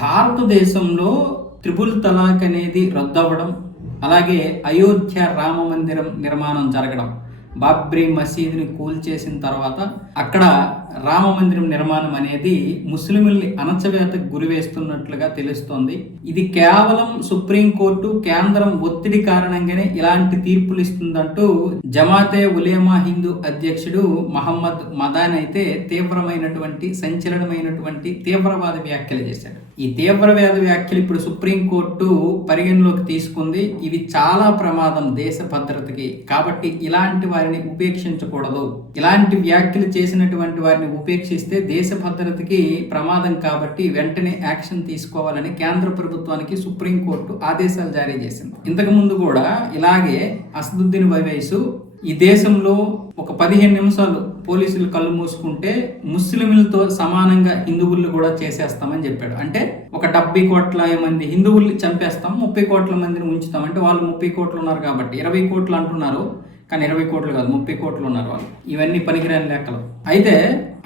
భారతదేశంలో త్రిపుల్ తలాక్ అనేది రద్దవడం అలాగే అయోధ్య రామ మందిరం నిర్మాణం జరగడం బాబ్రీ మసీదుని కూల్చేసిన తర్వాత అక్కడ రామ మందిరం నిర్మాణం అనేది ముస్లింల్ని అణచవేతకు గురివేస్తున్నట్లుగా తెలుస్తోంది. ఇది కేవలం సుప్రీంకోర్టు కేంద్రం ఒత్తిడి కారణంగానే ఇలాంటి తీర్పులు ఇస్తుందంటూ జమాతే ఉలేమా హిందూ అధ్యక్షుడు మహమ్మద్ మదాన్ అయితే తీవ్రమైనటువంటి సంచలనమైనటువంటి తీవ్రవాద వ్యాఖ్యలు చేశాడు. ఈ తీవ్రవాద వ్యాఖ్యలు ఇప్పుడు సుప్రీంకోర్టు పరిగణలోకి తీసుకుంది. ఇవి చాలా ప్రమాదం దేశ భద్రతకి. కాబట్టి ఇలాంటి వారిని ఉపేక్షించకూడదు. ఇలాంటి వ్యాఖ్యలు చేసినటువంటి వారిని ఉపేక్షిస్తే దేశ భద్రతకి ప్రమాదం కాబట్టి వెంటనే యాక్షన్ తీసుకోవాలని కేంద్ర ప్రభుత్వానికి సుప్రీంకోర్టు ఆదేశాలు జారీ చేసింది. ఇంతకు ముందు కూడా ఇలాగే అసదుద్దీన్ వైవైసు ఈ దేశంలో ఒక పదిహేను నిమిషాలు పోలీసులు కళ్ళు మూసుకుంటే ముస్లింలతో సమానంగా హిందువుల్ని కూడా చేసేస్తామని చెప్పాడు. అంటే ఒక డెబ్బై కోట్ల మంది హిందువుల్ని చంపేస్తాం ముప్పై కోట్ల మందిని ఉంచుతాం. అంటే వాళ్ళు ముప్పై కోట్లు ఉన్నారు కాబట్టి ఇరవై కోట్లు అంటున్నారు కానీ ఇరవై కోట్లు కాదు ముప్పై కోట్లు ఉన్నారు వాళ్ళు. ఇవన్నీ పనికిరాని లెక్కలు. అయితే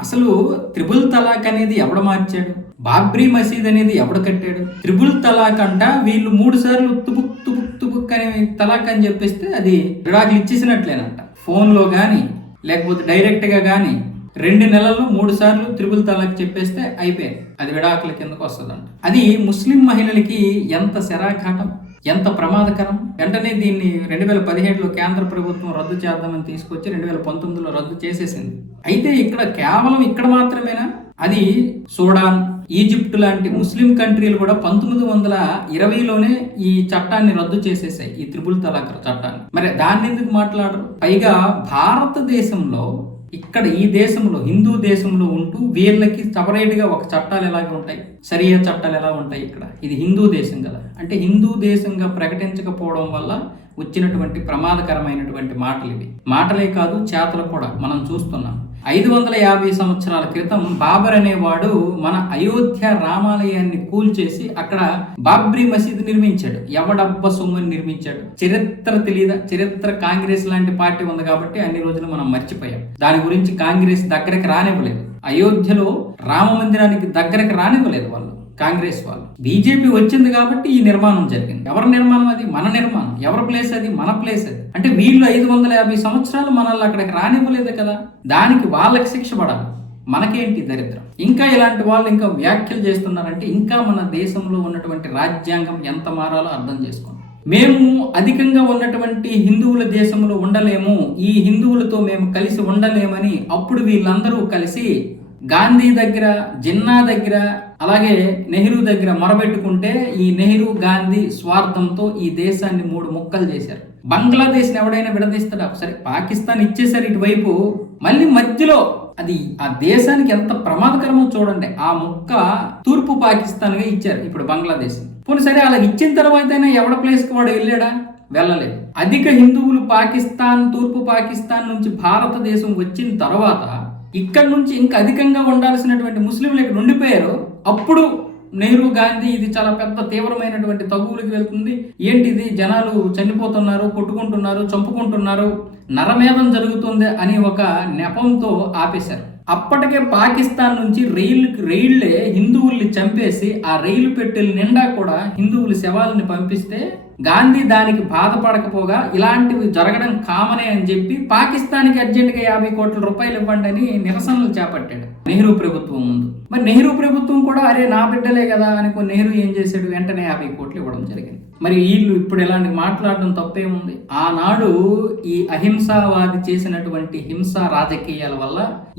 అసలు త్రిబుల్ తలాక్ అనేది ఎవడు మార్చాడు? బాబ్రీ మసీద్ అనేది ఎవడు కట్టాడు? త్రిబుల్ తలాక్ అంట వీళ్ళు మూడు సార్లు తుబుక్ తుబుక్ తుబుక్ అనే తలాక్ అని చెప్పేస్తే అది విడాకులు ఇచ్చేసినట్లేనంట. ఫోన్లో కానీ లేకపోతే డైరెక్ట్గా కానీ రెండు నెలల్లో మూడు సార్లు త్రిబుల్ తలాక్ చెప్పేస్తే అయిపోయాయి. అది విడాకుల కిందకు వస్తుందంట. అది ముస్లిం మహిళలకి ఎంత శరాఘాటం ఎంత ప్రమాదకరం? వెంటనే దీన్ని రెండు వేల పదిహేడులో కేంద్ర ప్రభుత్వం రద్దు చేద్దామని తీసుకొచ్చి రెండు వేల పంతొమ్మిదిలో రద్దు చేసేసింది. అయితే ఇక్కడ కేవలం ఇక్కడ మాత్రమేనా? అది సూడాన్ ఈజిప్ట్ లాంటి ముస్లిం కంట్రీలు కూడా పంతొమ్మిది వందల ఇరవైలోనే ఈ చట్టాన్ని రద్దు చేసేసాయి ఈ త్రిపుల్ తలాక్ చట్టాన్ని. మరి దాన్ని ఎందుకు మాట్లాడరు? పైగా భారతదేశంలో ఇక్కడ ఈ దేశంలో హిందూ దేశంలో ఉంటూ వీళ్ళకి సపరేట్గా ఒక చట్టాలు ఎలాగ ఉంటాయి? సరియా చట్టాలు ఎలా ఉంటాయి ఇక్కడ? ఇది హిందూ దేశం కదా. అంటే హిందూ దేశంగా ప్రకటించకపోవడం వల్ల వచ్చినటువంటి ప్రమాదకరమైనటువంటి మాటలు ఇవి. మాటలే కాదు చేతలు కూడా మనం చూస్తున్నాం. ఐదు వందల యాభై సంవత్సరాల క్రితం బాబర్ అనేవాడు మన అయోధ్య రామాలయాన్ని కూల్చేసి అక్కడ బాబ్రీ మసీద్ నిర్మించాడు. ఎవడబ్బ సొమ్ముని నిర్మించాడు? చరిత్ర తెలియదా చరిత్ర కాంగ్రెస్ లాంటి పార్టీ ఉంది కాబట్టి అన్ని రోజులు మనం మర్చిపోయాం. దాని గురించి కాంగ్రెస్ దగ్గరకు రానివ్వలేదు. అయోధ్యలో రామ మందిరానికి దగ్గరకు రానివ్వలేదు వాళ్ళు. కాంగ్రెస్ వాళ్ళు. బీజేపీ వచ్చింది కాబట్టి ఈ నిర్మాణం జరిగింది. ఎవరి నిర్మాణం అది? మన నిర్మాణం. ఎవరి ప్లేస్ అది? మన ప్లేస్ అది. అంటే వీళ్ళు ఐదు వందల యాభై సంవత్సరాలు మనల్ని అక్కడికి రానివ్వలేదు కదా? దానికి వాళ్ళకి శిక్ష పడాలి. మనకేంటి దరిద్రం? ఇంకా ఇలాంటి వాళ్ళు ఇంకా వ్యాఖ్యలు చేస్తున్నారంటే ఇంకా మన దేశంలో ఉన్నటువంటి రాజ్యాంగం ఎంత మారాలో అర్థం చేసుకోండి. మేము అధికంగా ఉన్నటువంటి హిందువుల దేశంలో ఉండలేము. ఈ హిందువులతో మేము కలిసి ఉండలేమని అప్పుడు వీళ్ళందరూ కలిసి గాంధీ దగ్గర జిన్నా దగ్గర అలాగే నెహ్రూ దగ్గర మొరబెట్టుకుంటే ఈ నెహ్రూ గాంధీ స్వార్థంతో ఈ దేశాన్ని మూడు ముక్కలు చేశారు. బంగ్లాదేశ్ని ఎవడైనా విడదీస్తాడా? సరే పాకిస్తాన్ ఇచ్చేసారు ఇటువైపు. మళ్ళీ మధ్యలో అది ఆ దేశానికి ఎంత ప్రమాదకరమో చూడండి. ఆ ముక్క తూర్పు పాకిస్తాన్గా ఇచ్చారు ఇప్పుడు బంగ్లాదేశ్ పోనీ సరే అలా ఇచ్చిన తర్వాత ఎవడ ప్లేస్కి వాడు వెళ్ళాడా? వెళ్ళలేదు. అధిక హిందువులు పాకిస్తాన్ తూర్పు పాకిస్తాన్ నుంచి భారతదేశం వచ్చిన తర్వాత ఇక్కడ నుంచి ఇంకా అధికంగా ఉండాల్సినటువంటి ముస్లింలు ఇక్కడ ఉండిపోయారు. అప్పుడు నెహ్రూ గాంధీ ఇది చాలా పెద్ద తీవ్రమైనటువంటి తగువులకు వెళ్తుంది. ఏంటి ఇది జనాలు చనిపోతున్నారు కొట్టుకుంటున్నారు చంపుకుంటున్నారు నరమేధం జరుగుతుంది అని ఒక నెపంతో ఆపేశారు. అప్పటికే పాకిస్తాన్ నుంచి రైలు రైళ్ళే హిందువుల్ని చంపేసి ఆ రైలు పెట్టెల నిండా కూడా హిందువుల శవాలని పంపిస్తే గాంధీ దానికి బాధపడకపోగా ఇలాంటివి జరగడం కామనే అని చెప్పి పాకిస్తాన్కి అర్జెంటుగా యాభై కోట్ల రూపాయలు ఇవ్వండి అని నిరసనలు చేపట్టాడు నెహ్రూ ప్రభుత్వం ముందు. మరి నెహ్రూ ప్రభుత్వం కూడా అరే నా బిడ్డలే కదా అనుకో నెహ్రూ ఏం చేశాడు? వెంటనే యాభై కోట్లు ఇవ్వడం జరిగింది. మరి వీళ్ళు ఇప్పుడు ఇలాంటి మాట్లాడడం తప్పేముంది? ఆనాడు ఈ అహింసావాది చేసినటువంటి హింస రాజకీయాల వల్ల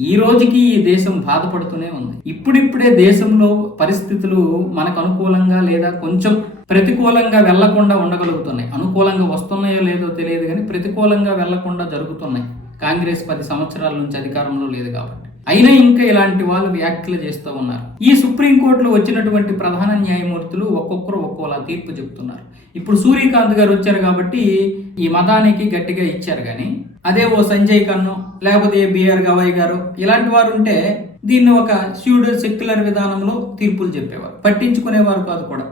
ఈ రోజుకి ఈ దేశం బాధపడుతూనే ఉంది. ఇప్పుడిప్పుడే దేశంలో పరిస్థితులు మనకు అనుకూలంగా లేదా కొంచెం ప్రతికూలంగా వెళ్ళకుండా ఉండగలుగుతున్నాయి. అనుకూలంగా వస్తున్నాయో లేదో తెలియదు కానీ ప్రతికూలంగా వెళ్ళకుండా జరుగుతున్నాయి. కాంగ్రెస్ పది సంవత్సరాల నుంచి అధికారంలో లేదు కాబట్టి. అయినా ఇంకా ఇలాంటి వాళ్ళు వ్యాఖ్యలు చేస్తూ ఉన్నారు. ఈ సుప్రీంకోర్టులో వచ్చినటువంటి ప్రధాన న్యాయమూర్తులు ఒక్కొక్కరు ఒక్కోలా తీర్పు చెప్తున్నారు. ఇప్పుడు సూర్యకాంత్ గారు వచ్చారు కాబట్టి ఈ మతానికి గట్టిగా ఇచ్చారు కానీ అదే ఓ సంజయ్ కన్ను లేకపోతే బిఆర్ గవాయ్ గారు ఇలాంటి వారు ఉంటే దీన్ని ఒక స్యూడో సెక్యులర్ విధానంలో తీర్పులు చెప్పేవారు. పట్టించుకునేవారు కాదు కూడా.